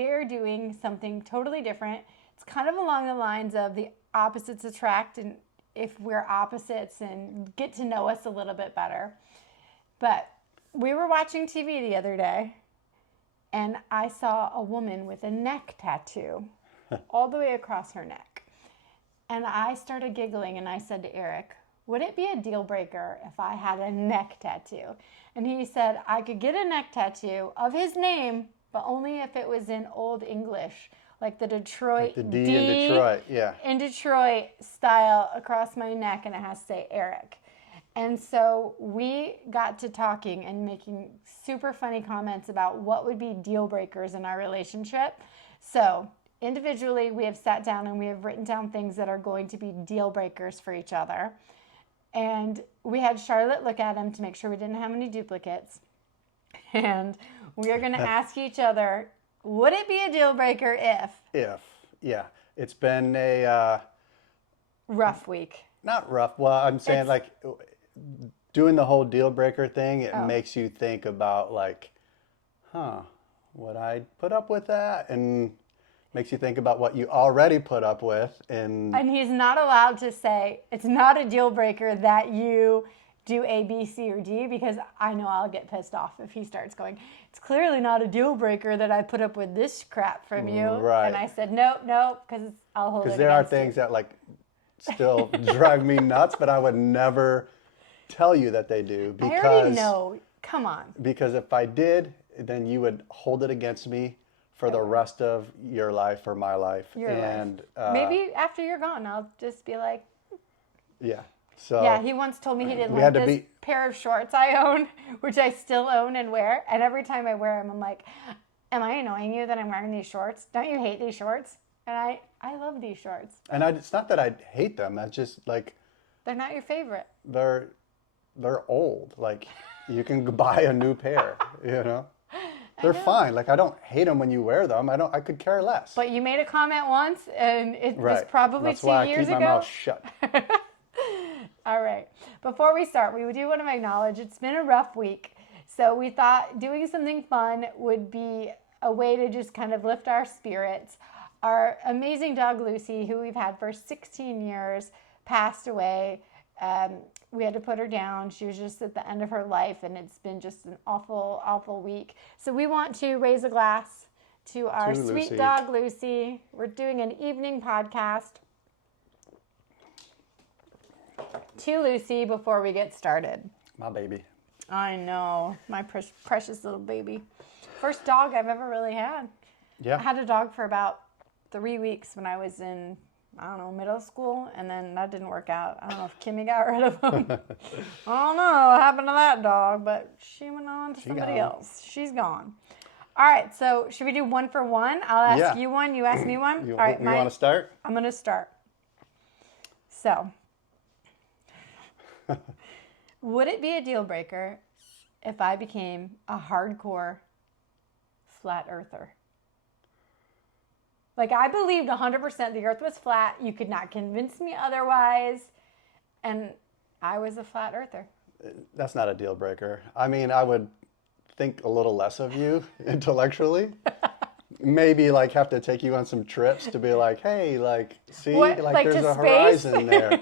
we are doing something totally different. It's kind of along the lines of the opposites attract, and if we're opposites and get to know us a little bit better. But we were watching TV the other day, and I saw a woman with a neck tattoo all the way across her neck. And I started giggling, and I said to Eric, would it be a deal breaker if I had a neck tattoo? And he said I could get a neck tattoo of his name, but only if it was in Old English, like the Detroit, like the D in Detroit, yeah. In Detroit style across my neck, and it has to say Eric. And so we got to talking and making super funny comments about what would be deal breakers in our relationship. So individually, we have sat down and we have written down things that are going to be deal breakers for each other. And we had Charlotte look at them to make sure we didn't have any duplicates. And we are going to ask each other, would it be a deal breaker if? If, yeah. It's been a... rough week. Not rough. Well, I'm saying like doing the whole deal breaker thing, it makes you think about like, would I put up with that? And makes you think about what you already put up with. And he's not allowed to say, it's not a deal breaker that you do A, B, C, or D, because I know I'll get pissed off if he starts going, it's clearly not a deal breaker that I put up with this crap from you. Right. And I said, no, because I'll hold it against you. Because there are things that like still drive me nuts, but I would never tell you that they do. Because, I already know. Come on. Because if I did, then you would hold it against me for the rest of your life or my life. Your life. Maybe after you're gone, I'll just be like... Yeah. So yeah, he once told me he didn't like this pair of shorts I own, which I still own and wear. And every time I wear them, I'm like, am I annoying you that I'm wearing these shorts? Don't you hate these shorts? And I love these shorts. And it's not that I hate them. That's just like... They're not your favorite. They're old. Like, you can buy a new pair, you know? They're fine. Like, I don't hate them when you wear them. I could care less. But you made a comment once, and it was probably That's 2 why years I keep ago. my mouth shut. All right. Before we start, we do want to acknowledge it's been a rough week. So we thought doing something fun would be a way to just kind of lift our spirits. Our amazing dog, Lucy, who we've had for 16 years, passed away. We had to put her down. She was just at the end of her life, and it's been just an awful, awful week. So we want to raise a glass to our sweet dog, Lucy. We're doing an evening podcast to Lucy before we get started. My baby. I know. My precious little baby. First dog I've ever really had. Yeah. I had a dog for about 3 weeks when I was in... I don't know, middle school, and then that didn't work out. I don't know if Kimmy got rid of him. I don't know what happened to that dog, but she went on to somebody else. She's gone. All right, so should we do one for one? I'll ask you one, you ask me one. You All right, want to start? I'm going to start. So, would it be a deal breaker if I became a hardcore flat earther? Like, I believed 100% the earth was flat. You could not convince me otherwise. And I was a flat earther. That's not a deal breaker. I mean, I would think a little less of you intellectually. Maybe, like, have to take you on some trips to be like, hey, like, see? Like there's a horizon there.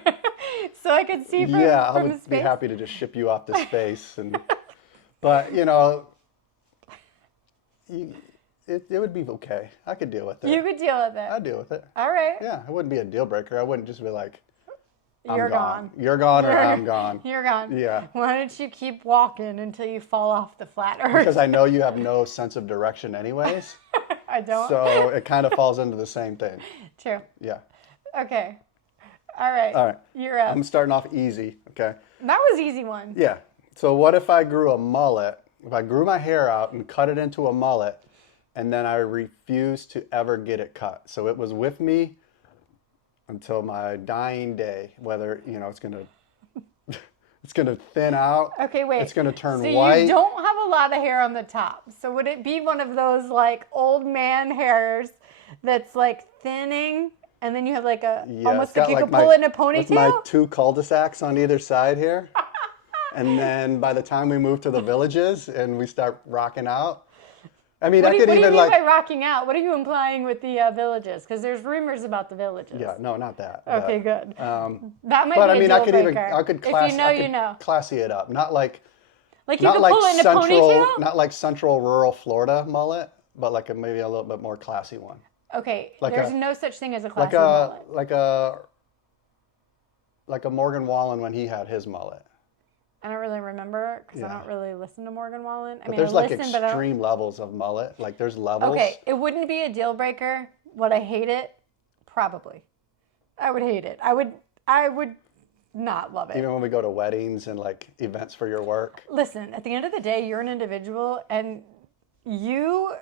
So I could see from space? Yeah, I would be happy to just ship you off to space. But, you know... It would be okay. I could deal with it. You could deal with it. I'd deal with it. All right. Yeah, it wouldn't be a deal breaker. I wouldn't just be like, You're gone. You're gone or I'm gone. You're gone. Yeah. Why don't you keep walking until you fall off the flat earth? Because I know you have no sense of direction anyways. I don't. So it kind of falls into the same thing. True. Yeah. Okay. All right. All right. You're up. I'm starting off easy, okay? That was easy one. Yeah. So what if I grew a mullet, if I grew my hair out and cut it into a mullet, and then I refused to ever get it cut. So it was with me until my dying day, whether, you know, it's gonna thin out. Okay, wait. It's gonna turn so white. So you don't have a lot of hair on the top. So would it be one of those like old man hairs that's like thinning, and then you have like almost like you could pull it in a ponytail? With my 2 cul-de-sacs on either side here. And then by the time we move to the villages and we start rocking out, I mean, What I do could you even mean like. by rocking out? What are you implying with the villages? Because there's rumors about the villages. Yeah, no, not that. Okay, good. That might But be I mean, a I deal could breaker. even, I could If you know, you know. classy it up. Not like, Like you not could like pull it in a central, ponytail? not like central rural Florida mullet, but like maybe a little bit more classy one. Okay, Like there's a, no such thing as a like classy a, mullet. like a Morgan Wallen when he had his mullet. I don't really remember because I Yeah. don't really listen to Morgan Wallen. I But mean, there's I like listen, but I don't. extreme levels of mullet. Like there's levels. Okay, it wouldn't be a deal breaker. Would I hate it? Probably. I would hate it. I would not love it. Even when we go to weddings and like events for your work. Listen, at the end of the day, you're an individual and you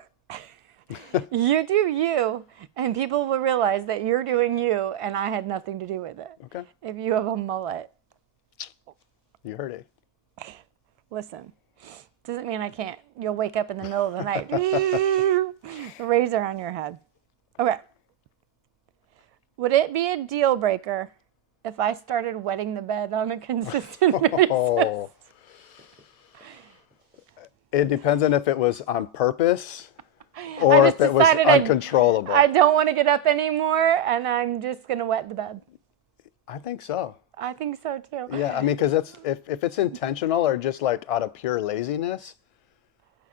you do you, and people will realize that you're doing you and I had nothing to do with it. Okay. If you have a mullet, You heard it. listen, doesn't mean I can't. You'll wake up in the middle of the night. Razor on your head. Okay. Would it be a deal breaker if I started wetting the bed on a consistent basis? Oh. It depends on if it was on purpose or just if it was decided uncontrollable. I don't want to get up anymore, and I'm just going to wet the bed. I think so. I think so too. Yeah, I mean, because that's if it's intentional or just like out of pure laziness,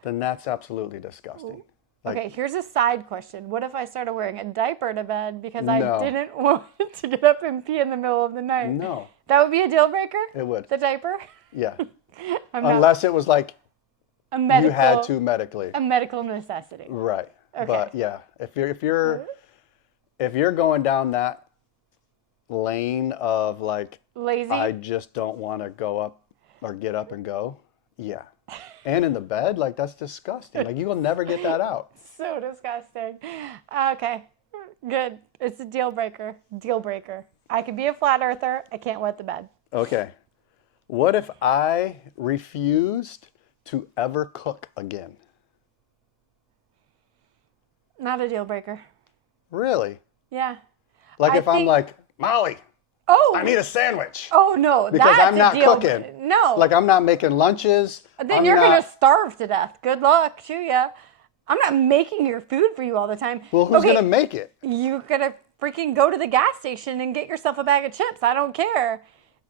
then that's absolutely disgusting. Like, Okay, here's a side question. What if I started wearing a diaper to bed because No. I didn't want to get up and pee in the middle of the night? no, That would be a deal breaker? it would. The diaper? Yeah, I'm not unless it was like a medical, you had to medically. a medical necessity. Right. Okay. But yeah, if you're going down that lane of like Lazy? I just don't want to go up or get up and go, yeah. And in the bed, like that's disgusting. Like you will never get that out. So disgusting. Okay, good. It's a deal breaker. Deal breaker. I could be a flat earther. I can't wet the bed. Okay. What if I refused to ever cook again? Not a deal breaker. Really? Yeah. Like I if I'm think- like, Molly, Oh. I need a sandwich. Oh no, Because that's I'm not a deal. cooking. No. Like I'm not making lunches. Then you're gonna starve to death. Good luck to ya. I'm not making your food for you all the time. Well, who's Okay, gonna make it? You gotta freaking go to the gas station and get yourself a bag of chips. I don't care.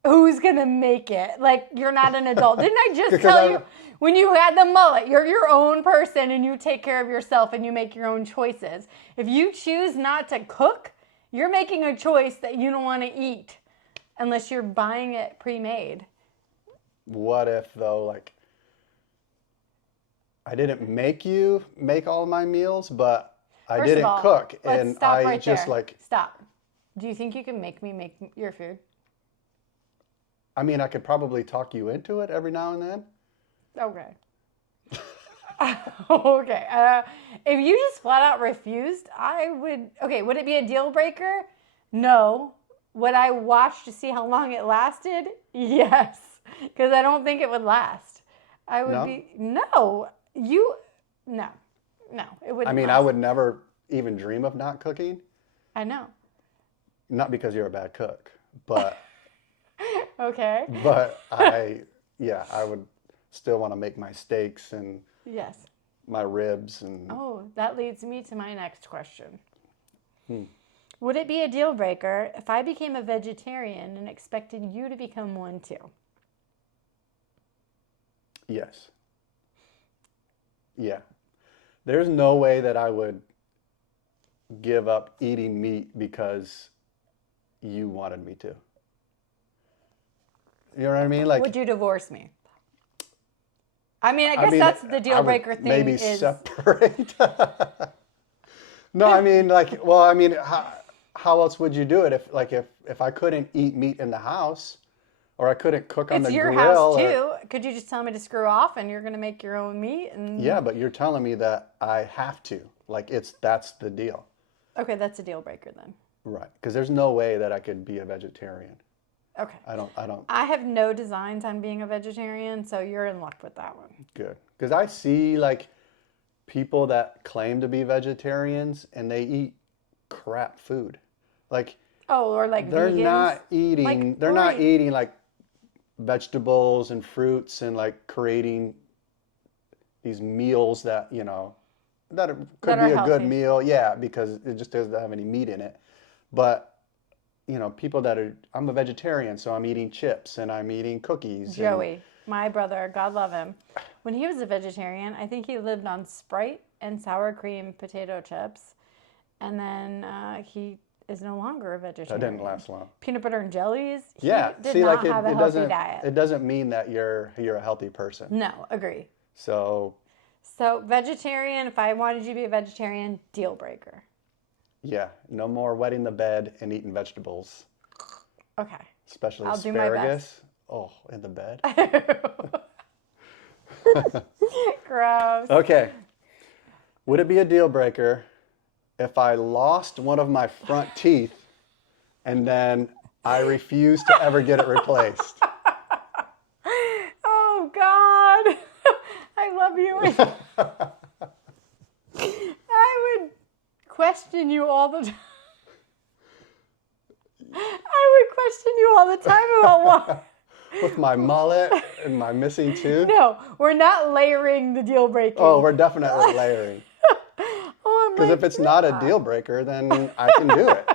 Who's gonna make it? Like you're not an adult. Didn't I just Because tell I- you when you had the mullet, you're your own person and you take care of yourself and you make your own choices. If you choose not to cook, you're making a choice that you don't want to eat unless you're buying it pre-made. What if though, like I didn't make you make all my meals, but I First didn't of all, cook, let's and stop I right just there. like. Stop. Do you think you can make me make your food? I mean, I could probably talk you into it every now and then. Okay. Okay. If you just flat out refused, I would. Okay, would it be a deal breaker? No. Would I watch to see how long it lasted? Yes. Because I don't think it would last. I would No? be. No. You. No. No. It wouldn't. I mean, last. I would never even dream of not cooking. I know. Not because you're a bad cook, but Okay. I would still want to make my steaks and Yes. my ribs and Oh, that leads me to my next question. Hmm. Would it be a deal breaker if I became a vegetarian and expected you to become one too? yes. Yeah. There's no way that I would give up eating meat because you wanted me to. You know what I mean? Like Would you divorce me? I mean, I guess that's the I deal would breaker thing. Maybe is separate. No, I mean, like, well, I mean, how else would you do it if I couldn't eat meat in the house, or I couldn't cook on it's the your grill? house or- too. Could you just tell me to screw off and you're going to make your own meat? And Yeah, but you're telling me that I have to. Like, that's the deal, Okay, that's a deal breaker then. right? Because there's no way that I could be a vegetarian. Okay. I don't. I have no designs on being a vegetarian, so you're in luck with that one. Good. Because I see like people that claim to be vegetarians and they eat crap food. Like Oh, or like they're vegans. not eating. Like, they're not right. eating like vegetables and fruits and like creating these meals that that it could That are be a good healthy. meal, yeah, because it just doesn't have any meat in it. But people that are, I'm a vegetarian, so I'm eating chips and I'm eating cookies. And Joey, my brother, God love him. When he was a vegetarian, I think he lived on Sprite and sour cream potato chips. And then he is no longer a that vegetarian. didn't last long. Peanut butter and jellies. He Yeah, did see, not like have a healthy diet. it doesn't mean that you're a healthy person. No, agree. So So vegetarian, if I wanted you to be a vegetarian, deal breaker. yeah, no more wetting the bed and eating vegetables, Okay. especially I'll do my asparagus. Oh, in the bed. Gross. Okay. Would it be a deal breaker if I lost one of my front teeth and then I refused to ever get it replaced? Oh God. I love you. I would question you all the time. I would question you all the time about what. With my mullet and my missing tooth? No, we're not layering the deal breaking. Oh, we're definitely layering. Oh, Because if it's not a deal breaker, then I can do it.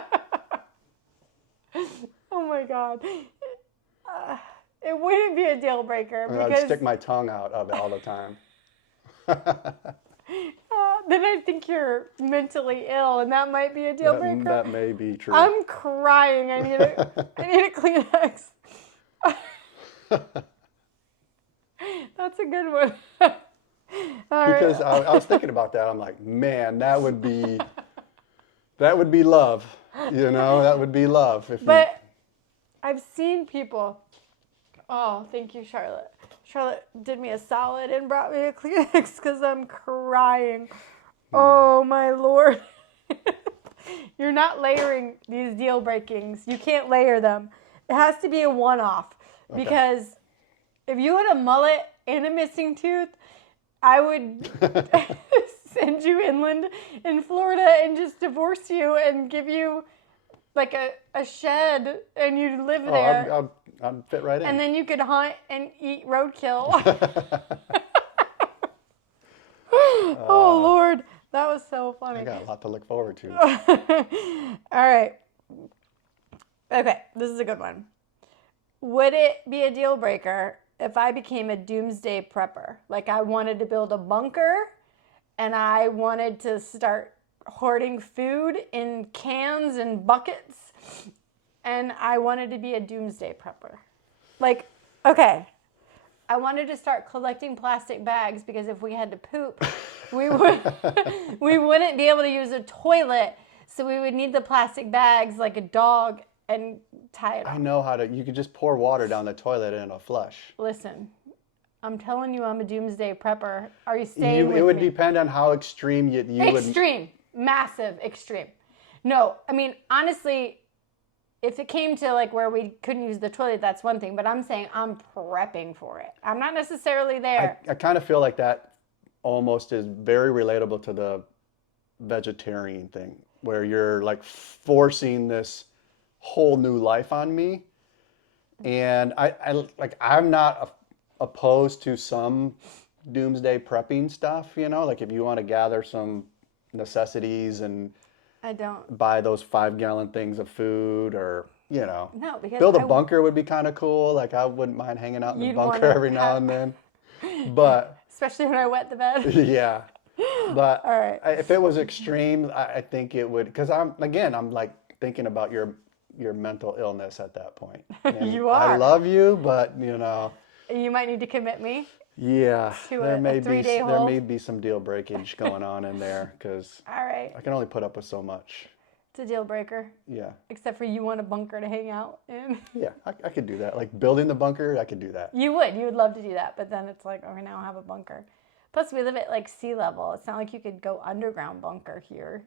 Oh my God. It wouldn't be a deal breaker I'd because stick my tongue out of it all the time. then I think you're mentally ill, and that might be a deal breaker. That may be true. I'm crying. I need a Kleenex. That's a good one. All Because right. I was thinking about that. I'm like, man, that would be love. That would be love. But I've seen people. Oh, thank you, Charlotte. Charlotte did me a solid and brought me a Kleenex because I'm crying. Oh, my Lord. You're not layering these deal breakings. You can't layer them. It has to be a one-off. Okay. Because if you had a mullet and a missing tooth, I would send you inland in Florida and just divorce you and give you like a shed and you'd live there. I'd fit right in. And then you could hunt and eat roadkill. Oh, Lord. That was so funny. I got a lot to look forward to. All right. Okay, this is a good one. Would it be a deal breaker if I became a doomsday prepper? Like I wanted to build a bunker and I wanted to start hoarding food in cans and buckets and I wanted to be a doomsday prepper. Like, okay, I wanted to start collecting plastic bags because if we had to poop, we wouldn't be able to use a toilet, so we would need the plastic bags like a dog and tie it on. I know how to. You could just pour water down the toilet and it'll flush. Listen, I'm telling you, I'm a doomsday prepper. Are you staying with me? It would depend on how extreme you would. Extreme, massive extreme. No, I mean honestly, if it came to like where we couldn't use the toilet, that's one thing. But I'm saying I'm prepping for it. I'm not necessarily there. I kind of feel like that almost is very relatable to the vegetarian thing, where you're like forcing this whole new life on me. And I'm not opposed to some doomsday prepping stuff, like if you want to gather some necessities and I don't. buy those 5-gallon things of food or, No, because build a bunker would be kind of cool. Like I wouldn't mind hanging out in the You'd bunker wanna every now and then. But especially when I wet the bed. yeah. But All right. if it was extreme, I think it would, because I'm like thinking about your mental illness at that point. And You are. I love you, but You might need to commit me. yeah, To there a may 3-day be hold. some deal breakage going on in there because All right. I can only put up with so much. It's a deal breaker. Yeah, Except for you want a bunker to hang out in. yeah, I could do that. Like building the bunker, I could do that. You would love to do that, but then it's like, okay, now I have a bunker. Plus, we live at like sea level. It's not like you could go underground bunker here.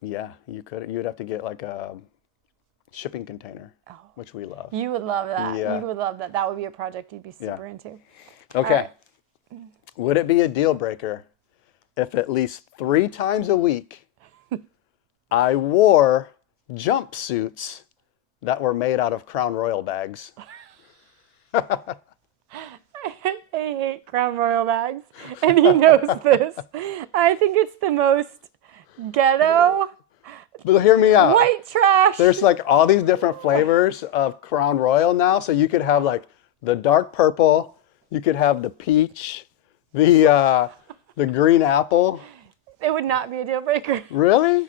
Yeah, you could. You'd have to get like a shipping container, which we love. You would love that. Yeah. You would love that. That would be a project you'd be super into. Okay. Would it be a deal breaker if at least 3 times a week I wore jumpsuits that were made out of Crown Royal bags? I hate Crown Royal bags, and he knows this. I think it's the most ghetto, But hear me out. white trash. There's like all these different flavors of Crown Royal now. So you could have like the dark purple, you could have the peach, the green apple. It would not be a deal breaker. Really?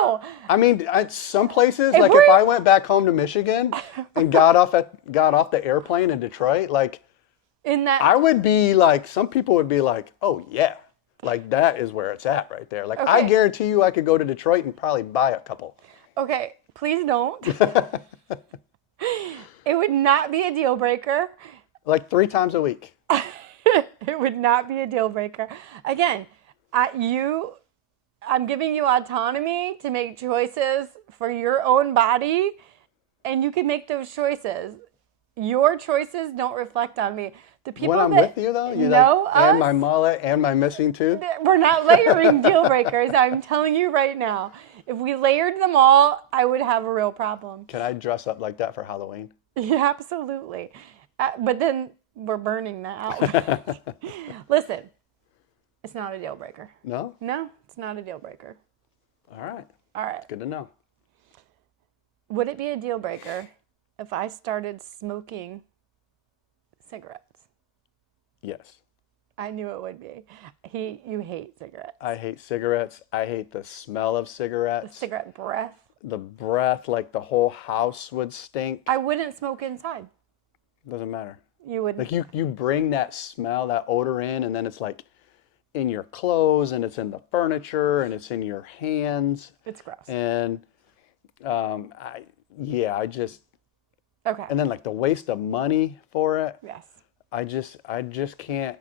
No. I mean, some places, If like we're- if I went back home to Michigan and got off the airplane in Detroit, like In that. I would be like, some people would be like, oh yeah, like that is where it's at right there. Like I Okay. guarantee you I could go to Detroit and probably buy a couple. Okay, please don't. It would not be a deal breaker. Like 3 times a week. It would not be a deal breaker. Again, I'm giving you autonomy to make choices for your own body, and you can make those choices. Your choices don't reflect on me. The people When I'm that with you though, you know like, us, and my mullet and my missing tooth. we're not layering deal breakers. I'm telling you right now. If we layered them all, I would have a real problem. Can I dress up like that for Halloween? Yeah, absolutely. But then we're burning that out. Listen, it's not a deal breaker. No? No, it's not a deal breaker. All right. All right. Good to know. Would it be a deal breaker if I started smoking cigarettes? Yes. I knew it would be. You hate cigarettes. I hate cigarettes. I hate the smell of The cigarettes. cigarette breath. The breath, like the whole house would stink. I wouldn't smoke inside. Doesn't matter. You would. Like you bring that smell, that odor in, and then it's like in your clothes, and it's in the furniture, and it's in your hands, It's gross. and I just, Okay. and then like the waste of money for it. Yes. I just can't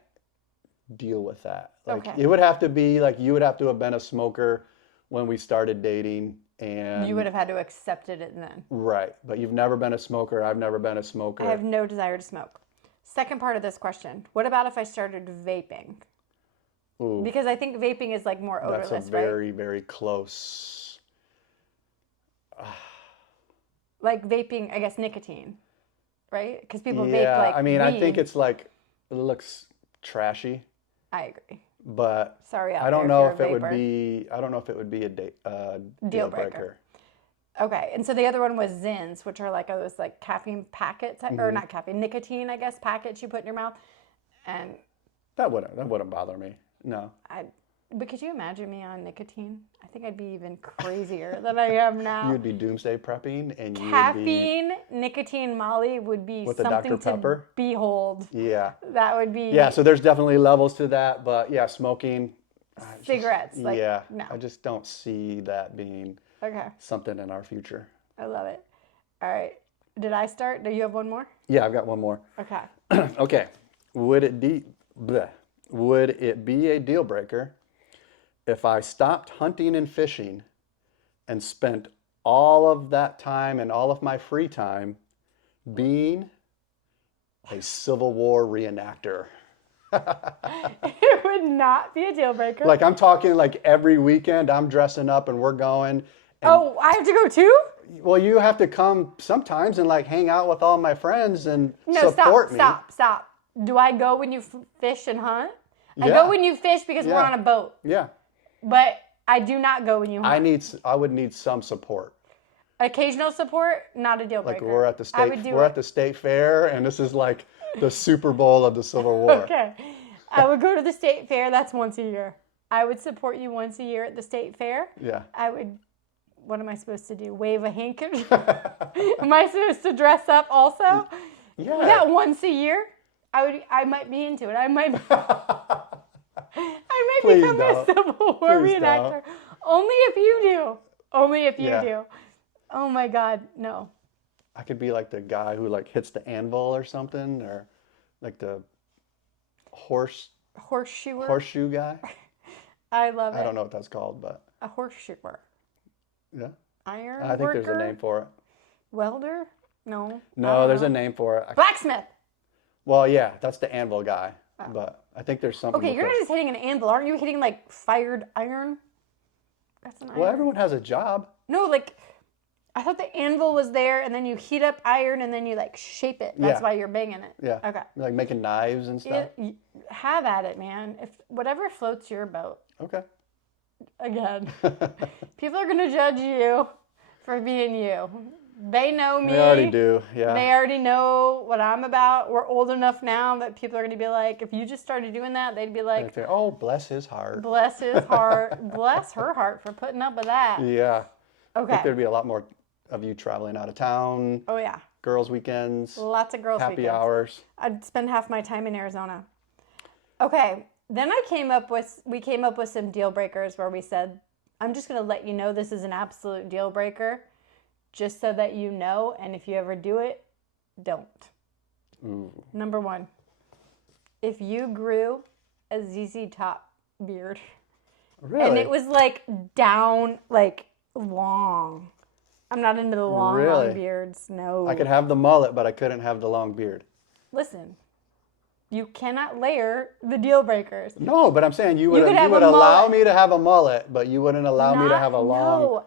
deal with that. Like Okay. it would have to be like you would have to have been a smoker when we started dating, and You would have had to accept it then. right. But you've never been a smoker. I've never been a smoker. I have no desire to smoke. Second part of this question. What about if I started vaping? Ooh, Because I think vaping is like more that's odorless, a right? very, very close. Like vaping, I guess nicotine, right? Because people vape Yeah, like I mean, I think weed. it's like it looks trashy, I agree. but Sorry, I don't know you're if a it would vapor. be. I don't know if it would be a deal breaker. breaker. Okay, and so the other one was Zins, which are like those like caffeine packets, or Mm-hmm. not caffeine, nicotine, I guess, packets you put in your mouth. And That wouldn't bother me. No. but could you imagine me on nicotine? I think I'd be even crazier than I am now. You'd be doomsday prepping, and you would be Caffeine, nicotine, Molly would be With the something Dr. to Pepper? behold. yeah. That would be Yeah, so there's definitely levels to that, but yeah, smoking. cigarettes. Like, yeah, no. I just don't see that being Okay, something in our future. I love it. All right, did I start? Do you have one more? Yeah, I've got one more. Okay. Okay, would it be a deal breaker if I stopped hunting and fishing and spent all of that time and all of my free time being a Civil War reenactor? It would not be a deal breaker. Like I'm talking like every weekend I'm dressing up and we're going. And, Oh, I have to go too? well, you have to come sometimes and like hang out with all my friends and No, support me. stop. Do I go when you fish and hunt? I Yeah. go when you fish because we're Yeah. on a boat. Yeah, But I do not go when you hunt. I would need some support. Occasional support, not a deal Like breaker. we're at the I state would do we're it. at the state fair and this is like the Super Bowl of the Civil War. Okay. I would go to the state fair. That's once a year. I would support you once a year at the state fair. Yeah. I would, what am I supposed to do? Wave a handkerchief? Am I supposed to dress up also? Yeah. That once a year? I might be into it. I might Please become a don't. Civil War Please reenactor. Only if you do. Only if you Yeah. do. Oh my God, no. I could be like the guy who like hits the anvil or something, or like the Horseshoer? horseshoe guy. I love it. I don't know what that's called, but A horseshoer. yeah. Iron I think worker? there's a name for it. Welder? No. I No, don't there's know. a name for it. Blacksmith. Well, yeah, that's the anvil guy. But I think there's something. Okay, with you're the- not just hitting an anvil. Aren't you hitting like fired iron? That's an iron. Well, everyone has a job. No, like I thought the anvil was there, and then you heat up iron, and then you like shape it. That's why you're banging it. Yeah. Okay. Like making knives and stuff. Have at it, man. If whatever floats your boat. Okay. Again, people are gonna judge you for being you. They know me. They already do. Yeah. They already know what I'm about. We're old enough now that people are gonna be like, if you just started doing that, they'd be like, oh, bless his heart. Bless his heart. Bless her heart for putting up with that. Yeah. Okay. I think there'd be a lot more of you traveling out of town. Oh yeah. Girls' weekends. Lots of girls' happy weekends. hours. I'd spend half my time in Arizona. Okay. Then we came up with some deal breakers where we said, I'm just going to let you know this is an absolute deal breaker just so that you know. And if you ever do it, don't. Ooh. Number 1, if you grew a ZZ Top beard. Really? And it was like down, like long. I'm not into the long beards. No. I could have the mullet, but I couldn't have the long beard. Listen. You cannot layer the deal breakers. No, but I'm saying you would allow allow me to have a mullet, but you wouldn't allow me to have a long. No,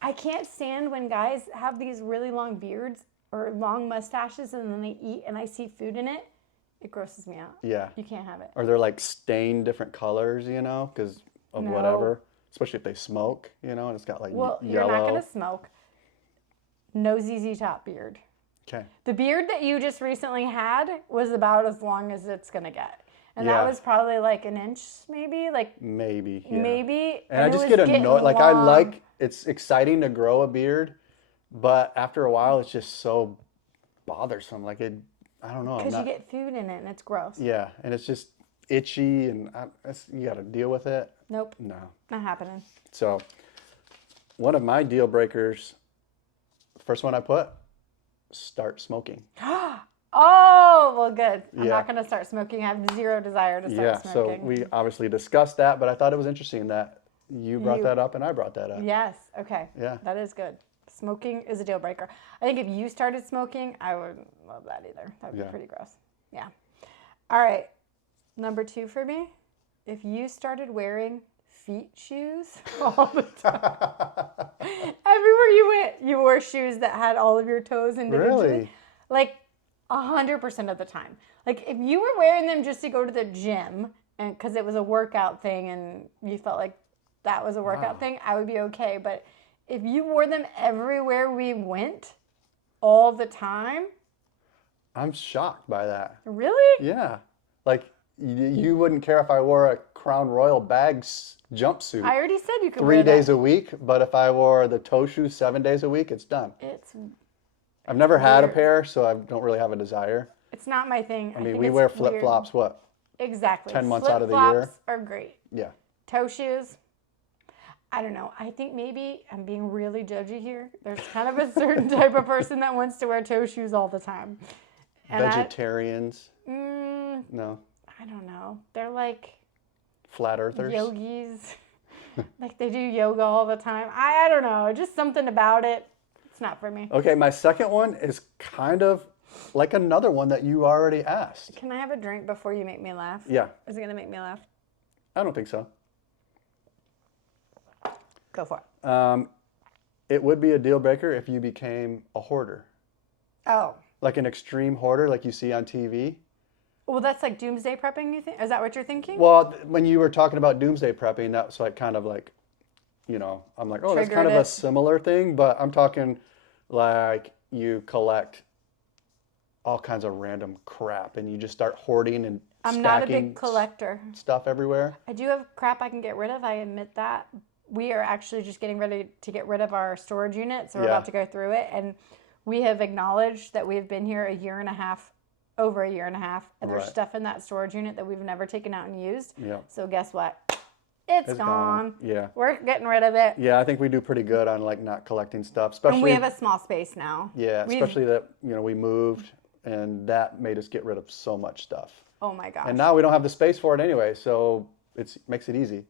I can't stand when guys have these really long beards or long mustaches and then they eat and I see food in it. It grosses me out. Yeah. You can't have it. Or they're like stained different colors, because of whatever. Especially if they smoke, and it's got like yellow. You're not going to smoke. No ZZ Top beard. Okay. The beard that you just recently had was about as long as it's going to get. And that was probably like an inch, maybe? Maybe. Yeah. Maybe. And I just get annoyed. Like, it's exciting to grow a beard, but after a while, it's just so bothersome. Like, I don't know. Because you get food in it and it's gross. Yeah. And it's just itchy and you got to deal with it. Nope. No. Not happening. So, one of my deal breakers, the first one I put, start smoking. Oh, well, good. I'm Yeah. not going to start smoking. I have zero desire to start smoking. So we obviously discussed that, but I thought it was interesting that you brought that up and I brought that up. Yes. Okay. Yeah. That is good. Smoking is a deal breaker. I think if you started smoking, I wouldn't love that either. That would be pretty gross. Yeah. All right. Number 2 for me, if you started wearing feet shoes all the time. Everywhere you went, you wore shoes that had all of your toes individually. Really? Like 100% of the time. Like if you were wearing them just to go to the gym and because it was a workout thing and you felt like that was a workout thing, I would be okay. But if you wore them everywhere we went all the time. I'm shocked by that. Really? Yeah. Like you wouldn't care if I wore a Crown Royal bags jumpsuit. I already said you could 3 wear days that. a week, but if I wore the toe shoes 7 days a week, it's done. It's I've never had a weird. pair, so I don't really have a desire. It's not my thing. I mean, think we it's wear weird. flip-flops, what? Exactly. 10 months out of the year. Flip-flops are great. Yeah. Toe shoes. I don't know. I think maybe I'm being really judgy here. There's kind of a certain type of person that wants to wear toe shoes all the time. And Vegetarians? No. I don't know. They're like Flat earthers? yogis. Like they do yoga all the time. I don't know. Just something about it. It's not for me. Okay, my second one is kind of like another one that you already asked. Can I have a drink before you make me laugh? Yeah. Is it going to make me laugh? I don't think so. Go for it. It would be a deal breaker if you became a hoarder. Oh. Like an extreme hoarder like you see on TV. Well, that's like doomsday prepping, you think? Is that what you're thinking? Well, when you were talking about doomsday prepping, that's like kind of like, I'm like, oh, that's kind of a similar thing, but I'm talking like you collect all kinds of random crap and you just start hoarding and I'm not a big collector. Stuff everywhere. I do have crap I can get rid of. I admit that. We are actually just getting ready to get rid of our storage unit, so we're about to go through it. And we have acknowledged that we've been here over a year and a half, and there's stuff in that storage unit that we've never taken out and used. Yeah. So guess what? It's gone. Yeah. We're getting rid of it. Yeah, I think we do pretty good on like not collecting stuff, especially. And we have a small space now. Yeah, especially that we moved, and that made us get rid of so much stuff. Oh my gosh. And now we don't have the space for it anyway, so it makes it easy.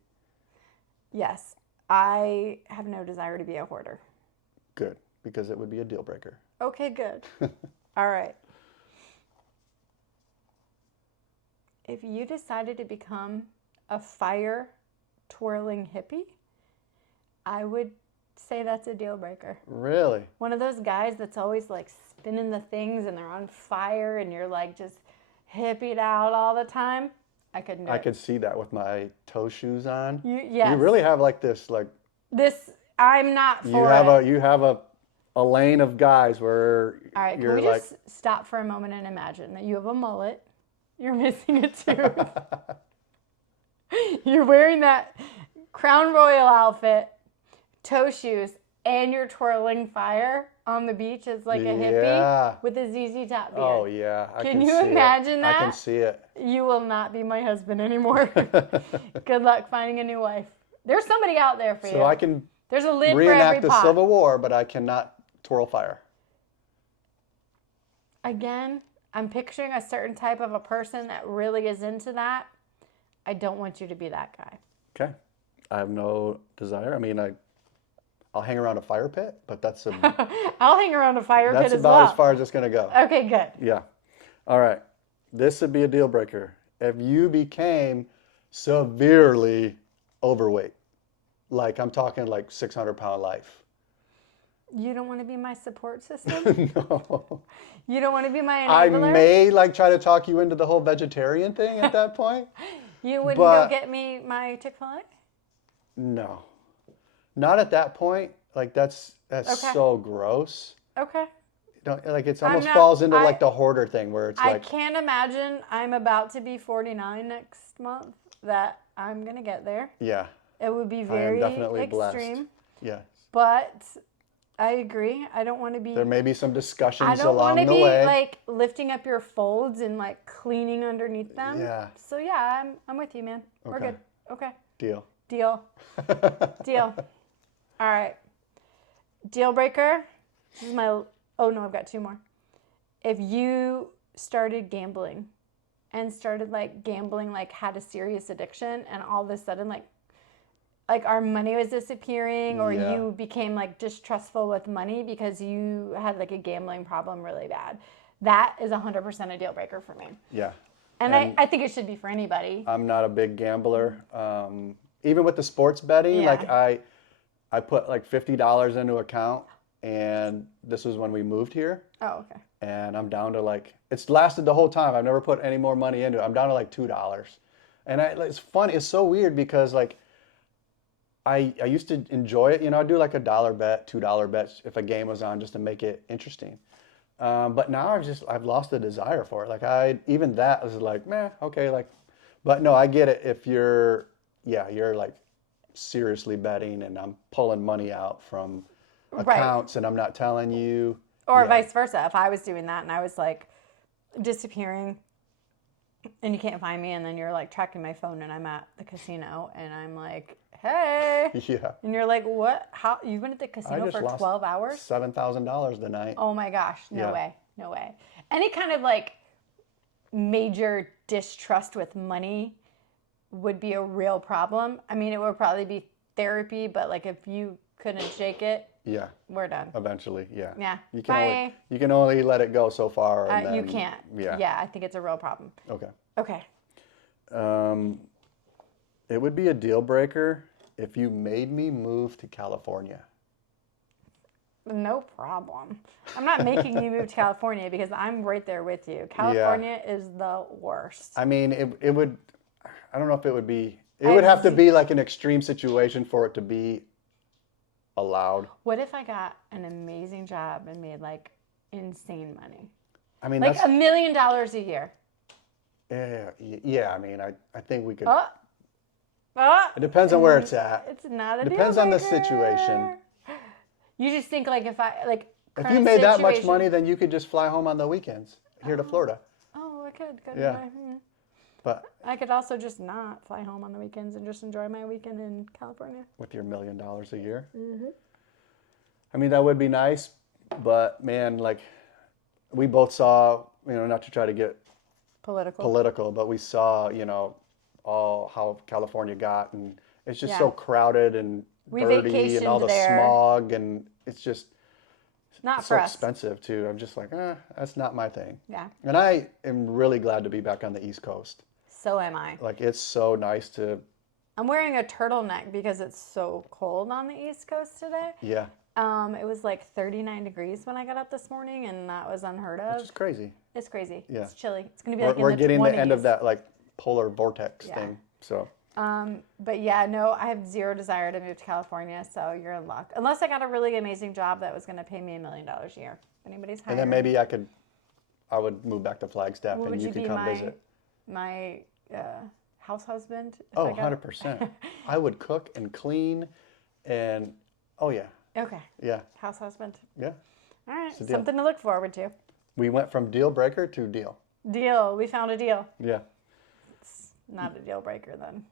Yes, I have no desire to be a hoarder. Good, because it would be a deal breaker. Okay, good. All right. If you decided to become a fire twirling hippie, I would say that's a deal breaker. Really? One of those guys that's always like spinning the things and they're on fire and you're like just hippied out all the time. I couldn't do it. I could see that with my toe shoes on. Yes. You really have like this, like This, I'm not for you have a lane of guys where All right, can you're we like, just stop for a moment and imagine that you have a mullet, you're missing a tooth, you're wearing that Crown Royal outfit, toe shoes, and you're twirling fire on the beach as like a hippie with a ZZ Top beard. Oh yeah, Can you imagine that? I can see it. You will not be my husband anymore. Good luck finding a new wife. There's somebody out there for you. So I can There's a lid for every reenact the pot. Civil War, but I cannot twirl fire. Again, I'm picturing a certain type of a person that really is into that. I don't want you to be that guy. Okay. I have no desire. I mean, I'll hang around a fire pit, but that's I'll hang around a fire pit as well. that's about as far as it's going to go. Okay, good. Yeah. All right. This would be a deal breaker. If you became severely overweight, like I'm talking like 600-pound life. You don't want to be my support system? No. You don't want to be my I enabler? may like try to talk you into the whole vegetarian thing at that point. You wouldn't but- go get me my Chick-fil-A? No. Not at that point. Like that's Okay. so gross. Okay. Like it's I'm almost not- falls into I- like the hoarder thing where it's I like can't imagine I'm about to be 49 next month that I'm going to get there. yeah. It would be I am very definitely extreme. blessed. Yeah. But I agree. I don't want to be... There may be some I discussions don't want along to the be way. like lifting up your folds and like cleaning underneath them. Yeah. So yeah, I'm with you, man. We're Okay. good. Okay. Deal. Deal. Deal. All right. Deal breaker. This is my... Oh, no, I've got two more. If you started gambling and started like gambling, like had a serious addiction and all of a sudden like our money was disappearing or Yeah. you became like distrustful with money because you had like a gambling problem really bad. That is 100% a deal breaker for me. Yeah. And And- I think it should be for anybody. I'm not a big gambler. Even with the sports betting, Yeah. like I put like $50 into account, and this was when we moved here, Oh, okay. and I'm down to like it's lasted the whole time. I've never put any more money into it. I'm down to like $2, and it's fun. It's so weird because like I used to enjoy it. You know, I'd do like $1 bet, $2 bets if a game was on just to make it interesting. But now I've lost the desire for it. Like even that was like, meh, okay, like, but no, I get it. If you're like seriously betting and I'm pulling money out from Right. accounts and I'm not telling you. Or Yeah. vice versa. If I was doing that and I was like disappearing and you can't find me and then you're like tracking my phone and I'm at the casino and I'm like, hey. Yeah. And you're like, what? How? You've been at the I casino just for lost 12 hours? $7,000 tonight. Oh my gosh. No Yeah. way. No way. Any kind of like major distrust with money would be a real problem. I mean, it would probably be therapy, but like if you couldn't shake it, Yeah. we're done. Eventually. Yeah. Yeah. You Bye. can only let it go so far. And You then- can't. Yeah. Yeah, I think it's a real problem. Okay. Okay. It would be a deal breaker if you made me move to California. No problem. I'm not making you move to California because I'm right there with you. California is the worst. I mean, it would, I don't know if it would be, it would have to be like an extreme situation for it to be allowed. What if I got an amazing job and made like insane money? I mean, Like that's, $1 million a year. yeah, I mean, I think we could, Oh, it depends on where it's at. it's not a Depends deal on the breaker. situation. You just think like if I like If current you made that much situation- money, then you could just fly home on the weekends here to Florida. Oh, I could. Yeah. But I could also just not fly home on the weekends and just enjoy my weekend in California. with your $1 million a year, I mean, that would be nice. But man, like we both saw, you know, not to try to get political, but we saw, you know, all how California got, and it's just so crowded and We dirty and all the vacationed there. smog, and it's just Not so for us. expensive too. I'm just like, that's not my thing. Yeah. And I am really glad to be back on the East Coast. So am I. Like it's so nice to I'm wearing a turtleneck because it's so cold on the East Coast today. Yeah. It was like 39 degrees when I got up this morning, and that was unheard of. Which is crazy. It's crazy. Yeah. It's chilly. It's going to be like in We're the getting 20s. the end of that like polar vortex thing. So. But yeah, no, I have zero desire to move to California, so you're in luck. Unless I got a really amazing job that was going to pay me $1 million a year. If anybody's hiring. And then maybe I would move back to Flagstaff Well, and you could come visit. My house husband? Oh, 100%. I would cook and clean and, oh yeah. Okay. Yeah. House husband. Yeah. All right. Something to look forward to. We went from deal breaker to deal. Deal. We found a deal. Yeah. It's not a deal breaker then.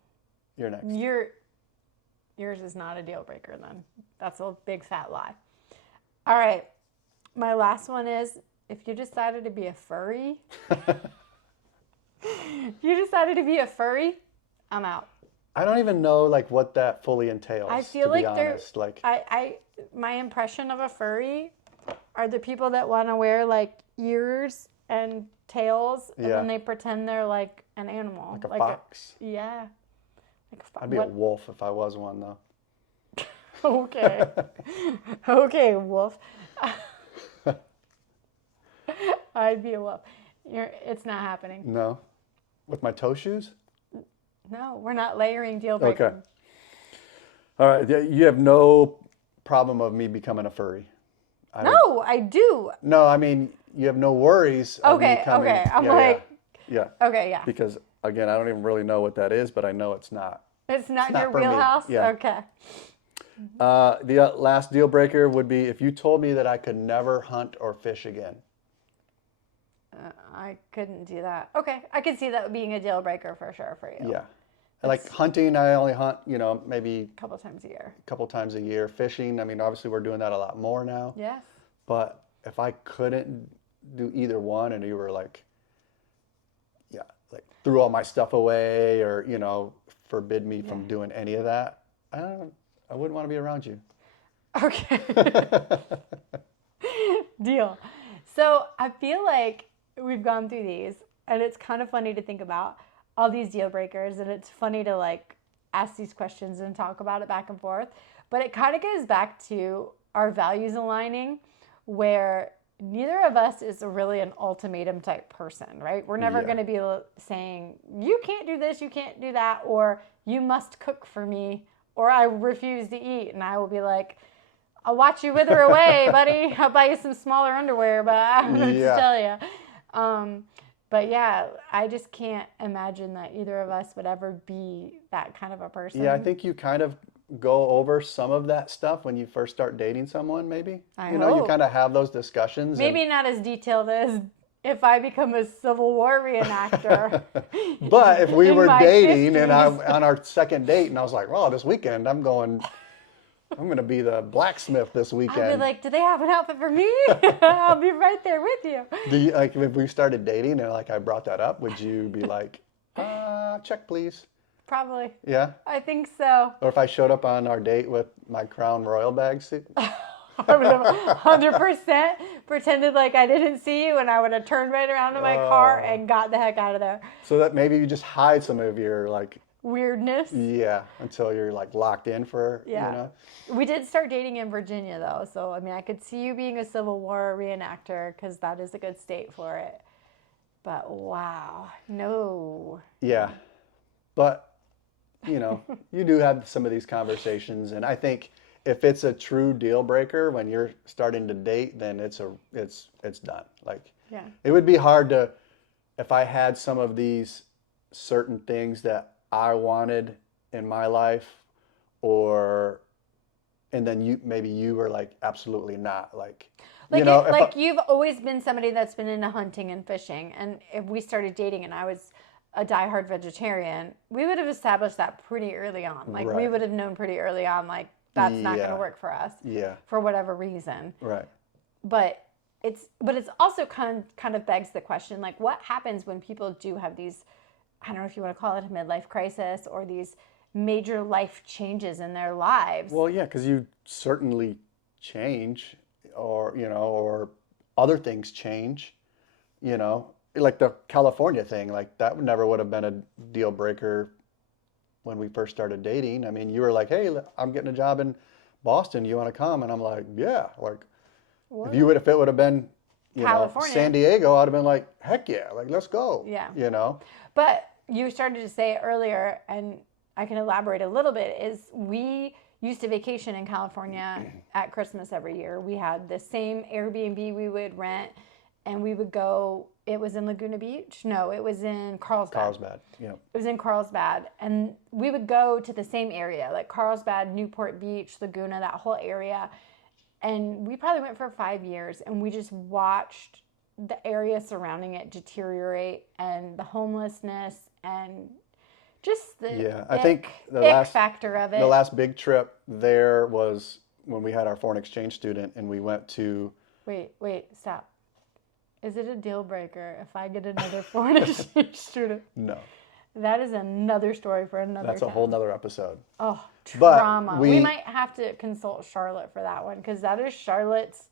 You're next. Yours is not a deal breaker then. That's a big fat lie. All right. My last one is, if you decided to be a furry, I'm out. I don't even know like what that fully entails. I feel to be like honest. Like my impression of a furry are the people that want to wear like ears and tails, and then they pretend they're like an animal, like a fox. Yeah. I'd be a wolf if I was one though. Okay. Okay, wolf. I'd be a wolf. It's not happening. No. With my toe shoes? No, we're not layering deal breaker. Okay. All right. You have no problem of me becoming a furry. I do. No, I mean, you have no worries of me coming. Okay. I'm Yeah. Okay, yeah. Because, again, I don't even really know what that is, but I know it's not. It's not your for me. wheelhouse? Yeah. Okay. The last deal breaker would be if you told me that I could never hunt or fish again. I couldn't do that. Okay, I could see that being a deal breaker for sure for you. Yeah. Like hunting, I only hunt, maybe a couple times a year. a couple times a year. Fishing, I mean, obviously we're doing that a lot more now. Yes. But if I couldn't do either one and you were like, like threw all my stuff away or, forbid me from doing any of that, I wouldn't want to be around you. Okay. Deal. So I feel like we've gone through these, and it's kind of funny to think about all these deal breakers, and it's funny to like ask these questions and talk about it back and forth. But it kind of goes back to our values aligning, where neither of us is really an ultimatum type person, right? We're never going to be saying, you can't do this, you can't do that, or you must cook for me, or I refuse to eat. And I will be like, I'll watch you wither away, buddy. I'll buy you some smaller underwear, but I don't know what to tell you. But yeah, I just can't imagine that either of us would ever be that kind of a person. Yeah, I think you kind of go over some of that stuff when you first start dating someone, maybe. I hope. You kind of have those discussions. Maybe not as detailed as if I become a Civil War reenactor. But if we were dating 50s. and on our second date and I was like, well, this weekend I'm going to be the blacksmith this weekend. I'd be like, do they have an outfit for me? I'll be right there with you. Do you, like, if we started dating and like I brought that up, would you be like, check please? Probably. Yeah? I think so. Or if I showed up on our date with my Crown Royal bag suit? I would have 100% pretended like I didn't see you, and I would have turned right around to my car and got the heck out of there. So that maybe you just hide some of your like weirdness. Yeah, until you're like locked in for, We did start dating in Virginia though, so I mean I could see you being a Civil War reenactor because that is a good state for it. But wow, no. Yeah, but you do have some of these conversations, and I think if it's a true deal breaker when you're starting to date, then it's done. Like, it would be hard to, if I had some of these certain things that I wanted in my life, and then you were like absolutely not like. You've always been somebody that's been into hunting and fishing, and if we started dating and I was a diehard vegetarian, we would have established that pretty early on. Like we would have known pretty early on, like that's not going to work for us. Yeah. For whatever reason. Right. But it's also kind of begs the question, like what happens when people do have these, I don't know if you want to call it a midlife crisis or these major life changes in their lives. Well, yeah, because you certainly change, or other things change, like the California thing, like that never would have been a deal breaker when we first started dating. I mean, you were like, hey, I'm getting a job in Boston. You want to come? And I'm like, yeah. Like, if it would have been, California. San Diego, I'd have been like, heck yeah, like, let's go. Yeah. But you started to say it earlier, and I can elaborate a little bit, is we used to vacation in California at Christmas every year. We had the same Airbnb we would rent, and we would go, it was in Laguna Beach? No, it was in Carlsbad. Carlsbad, yeah. It was in Carlsbad, and we would go to the same area, like Carlsbad, Newport Beach, Laguna, that whole area. And we probably went for 5 years, and we just watched the area surrounding it deteriorate, and the homelessness, and just the I think the ick last factor of it. The last big trip there was when we had our foreign exchange student, and we went to. Wait, stop. Is it a deal breaker if I get another foreign exchange student? No. That is another story for another That's time. a whole nother episode. Oh, But trauma. We might have to consult Charlotte for that one, because that is Charlotte's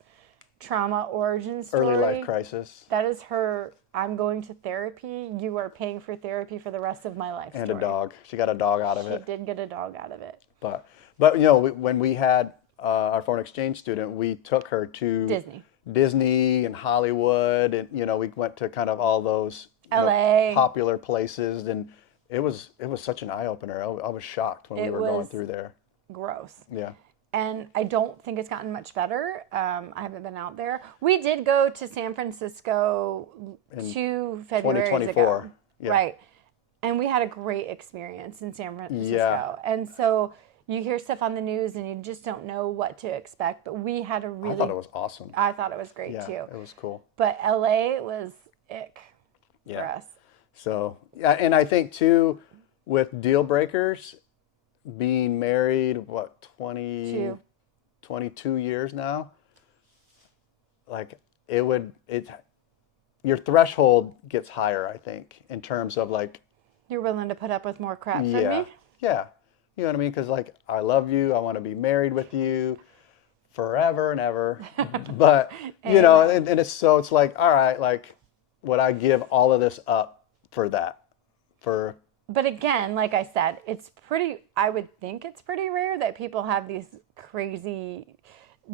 trauma origin story. Early life crisis. That is her, I'm going to therapy. You are paying for therapy for the rest of my life And story. a dog. She got a dog out of it. She did get a dog out of it. But when we had our foreign exchange student, we took her to Disney and Hollywood, and we went to kind of all those LA popular places, and it was such an eye opener. I was shocked when we were going through there. Gross. Yeah. And I don't think it's gotten much better. I haven't been out there. We did go to San Francisco 2 Februarys 2024. ago. Yeah. Right. And we had a great experience in San Francisco. Yeah. And so you hear stuff on the news and you just don't know what to expect. But we had a really... I thought it was awesome. I thought it was great too. Yeah, it was cool. But LA was ick for us. So, and I think too, with deal breakers, being married, 22 years now, like your threshold gets higher, I think, in terms of like. You're willing to put up with more crap from me? Yeah. You know what I mean? Because like, I love you. I want to be married with you forever and ever. But, and it's like, all right, like, would I give all of this up for that? But again, like I said, I would think it's pretty rare that people have these crazy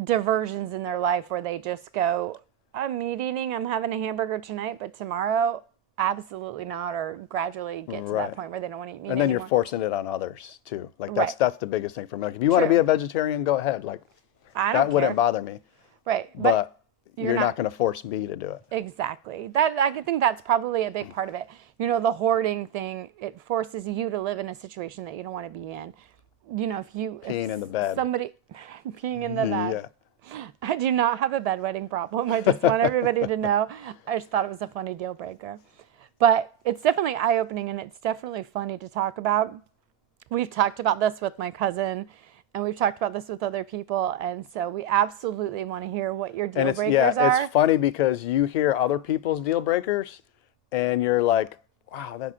diversions in their life where they just go, I'm meat eating, I'm having a hamburger tonight, but tomorrow, absolutely not, or gradually get to that point where they don't want to eat meat And then anymore. You're forcing it on others too. Like that's the biggest thing for me. Like if you want to be a vegetarian, go ahead. Like that wouldn't bother me. Right. But you're not going to force me to do it. Exactly. I think that's probably a big part of it. The hoarding thing, it forces you to live in a situation that you don't want to be in. Peeing in the bed. Somebody peeing in the bed. Yeah. I do not have a bedwetting problem. I just want everybody to know. I just thought it was a funny deal breaker. But it's definitely eye-opening, and it's definitely funny to talk about. We've talked about this with my cousin, and we've talked about this with other people, and so we absolutely want to hear what your deal breakers are. It's funny because you hear other people's deal breakers, and you're like, wow,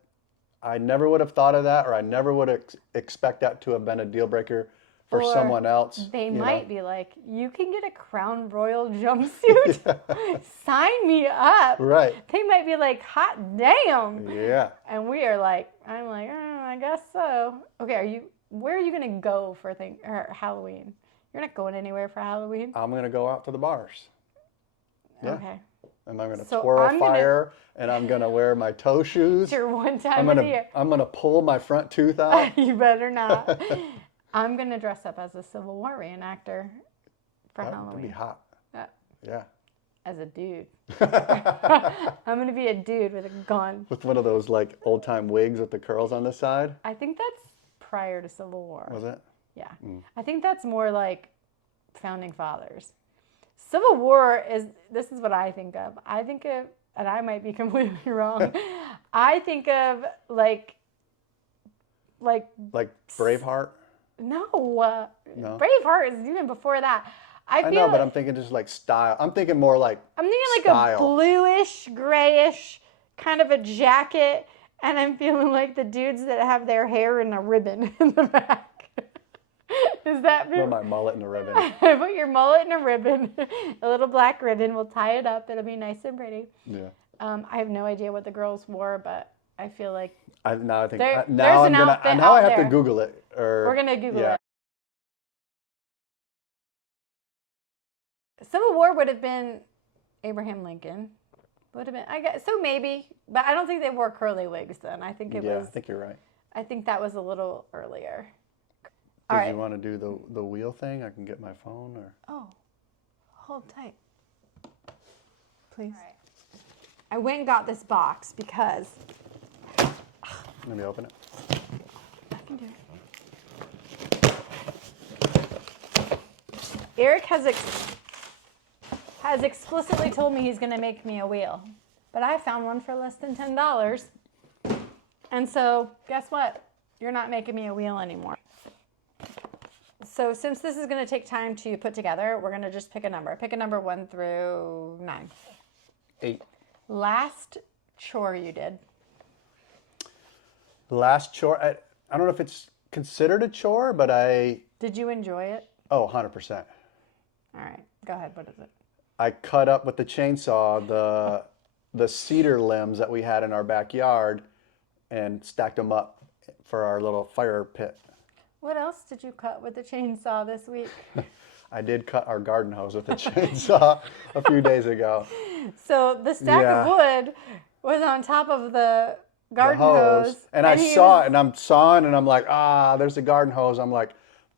I never would have thought of that, or I never would expect that to have been a deal breaker for someone else. They might be like, you can get a Crown Royal jumpsuit? Sign me up. Right. They might be like, hot damn. Yeah. And we are like, I'm like, I guess so. Okay, where are you going to go for Halloween? You're not going anywhere for Halloween? I'm going to go out to the bars. Yeah. Okay. And I'm going to twirl fire, and I'm going to wear my toe shoes. It's your one time of the year. I'm going to pull my front tooth out. You better not. I'm going to dress up as a Civil War reenactor for Halloween. That'd be hot. Yeah. As a dude. I'm going to be a dude with a gun. With one of those like old time wigs with the curls on the side. I think that's prior to Civil War. Was it? Yeah. I think that's more like Founding Fathers. Civil War this is what I think of. I think of, and I might be completely wrong, I think of like Braveheart? No. No. Braveheart is even before that. I know, but I'm thinking just like style. I'm thinking more like I'm thinking like a bluish, grayish kind of a jacket, and I'm feeling like the dudes that have their hair in a ribbon in the back. Is that put my mullet in a ribbon? Put your mullet in a ribbon, a little black ribbon. We'll tie it up. It'll be nice and pretty. Yeah. I have no idea what the girls wore, but I feel like Now I think there's now an I'm gonna outfit now I out have to there. Google it. We're gonna Google yeah. it. Civil War would have been Abraham Lincoln. Would have been, I guess, so maybe, but I don't think they wore curly wigs then. I think it Yeah, was. I think you're right. I think that was a little earlier. Did All right. you want to do the wheel thing? I can get my phone or. Oh, hold tight, please. All right. I went and got this box because Let me open it. I can do it. Eric has explicitly told me he's going to make me a wheel, but I found one for less than $10. And so, guess what? You're not making me a wheel anymore. So since this is going to take time to put together, we're going to just pick a number. Pick a number 1 through 9. 8. Last chore you did. The last chore. I don't know if it's considered a chore, but Did you enjoy it? 100%. All right, go ahead. What is it? I cut up with the chainsaw the cedar limbs that we had in our backyard and stacked them up for our little fire pit. What else did you cut with the chainsaw this week? I did cut our garden hose with a chainsaw a few days ago. So the stack of wood was on top of the garden The hose. And I saw it, and I'm sawing, and I'm like, there's the garden hose. I'm like,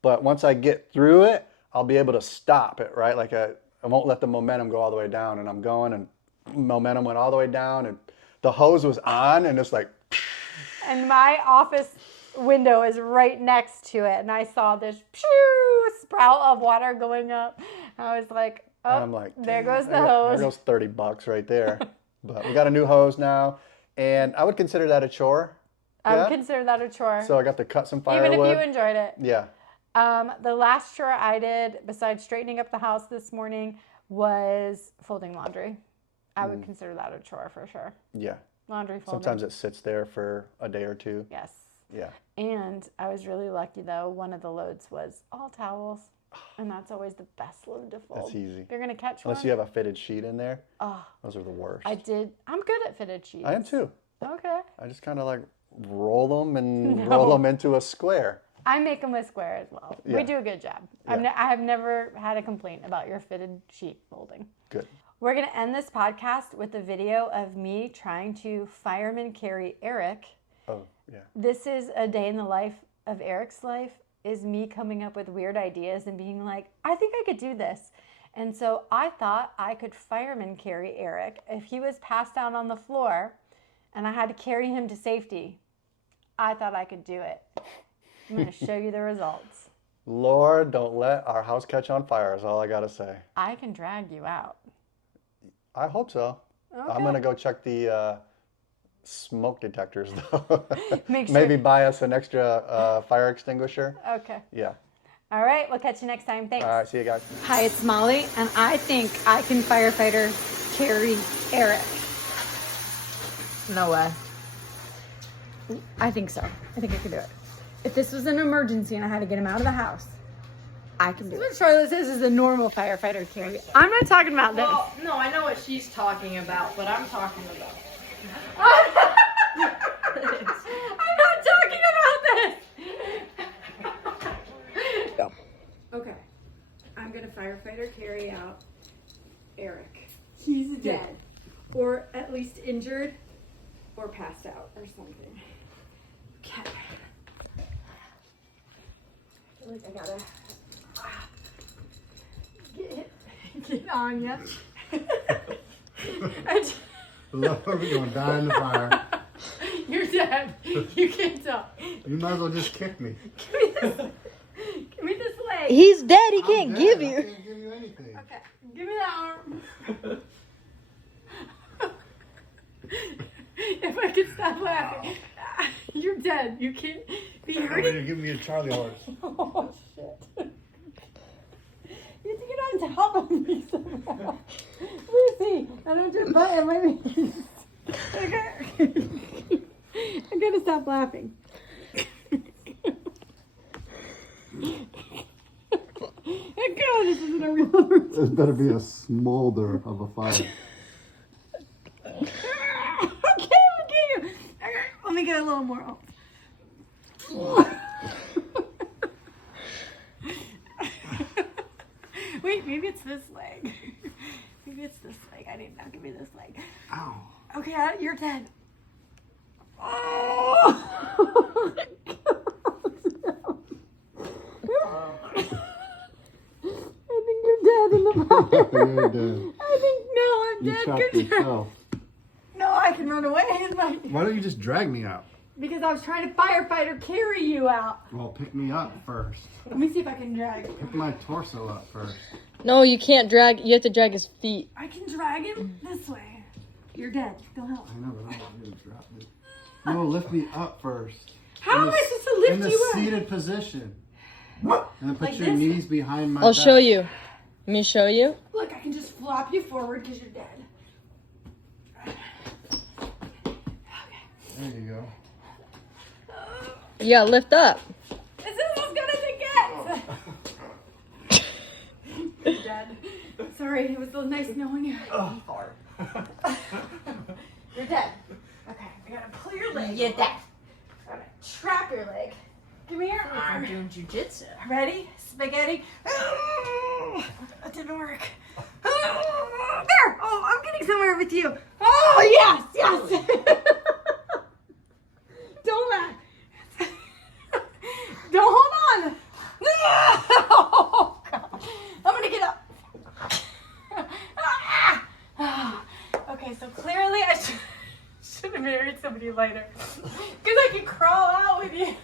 but once I get through it, I'll be able to stop it, right? Like I won't let the momentum go all the way down, and I'm going, and momentum went all the way down, and the hose was on, and it's like. And my office window is right next to it, and I saw this sprout of water going up. I was like, oh, And I'm like, there goes the hose. There goes $30 right there. But we got a new hose now, and I would consider that a chore. I would consider that a chore. So I got to cut some firewood. Even if you enjoyed it. Yeah. The last chore I did, besides straightening up the house this morning, was folding laundry. I would consider that a chore for sure. Yeah. Laundry folding. Sometimes it sits there for a day or two. Yes. Yeah. And I was really lucky, though. One of the loads was all towels. And that's always the best load to fold. That's easy. If you're going to catch Unless one. you have a fitted sheet in there. Oh, Those are the worst. I'm good at fitted sheets. I am too. Okay. I just kind of like roll them and roll them into a square. I make them a square as well. Yeah. We do a good job. Yeah. I have never had a complaint about your fitted sheet folding. Good. We're going to end this podcast with a video of me trying to fireman carry Eric. Oh, yeah. This is a day in the life of Eric's life, is me coming up with weird ideas and being like, I think I could do this. And so I thought I could fireman carry Eric if he was passed out on the floor and I had to carry him to safety. I thought I could do it. I'm going to show you the results. Lord, don't let our house catch on fire is all I got to say. I can drag you out. I hope so. Okay. I'm going to go check the smoke detectors, though. Make sure. Maybe buy us an extra fire extinguisher. Okay. Yeah. All right. We'll catch you next time. Thanks. All right. See you guys. Hi, it's Molly, and I think I can firefighter carry Eric. No way. I think so. I think I can do it. If this was an emergency and I had to get him out of the house, I can do it. What Charlotte says is a normal firefighter carry. I'm not talking about this. Well, no, I know what she's talking about, but I'm talking about. I'm not talking about this. Go. Okay. I'm going to firefighter carry out Eric. He's dead. Or at least injured. Or passed out or something. Okay. I feel like I gotta get on ya. Look, we're gonna die in the fire. You're dead. You can't talk. You might as well just kick me. Give me this leg. He's dead. He I'm can't dead. give I you. can't give you anything. Okay. Give me the arm. If I could stop laughing. You're dead. You can't be You're hurting. give me a Charlie horse. Oh, shit. You have to get on top of me somehow. Lucy, I don't do butt in my knees. I gotta stop laughing. God, this isn't a real emergency. This better be a smolder of a fire. Okay. get a little more. Wait, maybe it's this leg. Maybe it's this leg. I didn't know. Give me this leg. Ow. Okay, you're dead. Oh! I think you're dead in the fire. You're dead. I think I'm You dead. chopped Good job. yourself. No, I can run away. Why don't you just drag me out? Because I was trying to firefighter carry you out. Well, pick me up first. Let me see if I can drag. Pick my torso up first. No, you can't drag. You have to drag his feet. I can drag him this way. You're dead. Go help. I know, but I don't want you to drop me. No, lift me up first. How am I supposed to lift in the you up? seated position. And then put Like your this? knees behind my I'll back. show you. Let me show you. Look, I can just flop you forward because you're dead. There you go. You gotta lift up. This is as good as it gets. You're dead. Sorry, it was so nice knowing you. You're dead. Okay, I gotta pull your leg. You're dead. I gotta trap your leg. Give me your arm. I'm doing jujitsu. Ready? Spaghetti. That didn't work. There! Oh, I'm getting somewhere with you. Oh, yes, yes. Don't laugh. Don't hold on. Oh, God. I'm going to get up. Okay, so clearly I should have married somebody lighter. Because I can crawl out with you.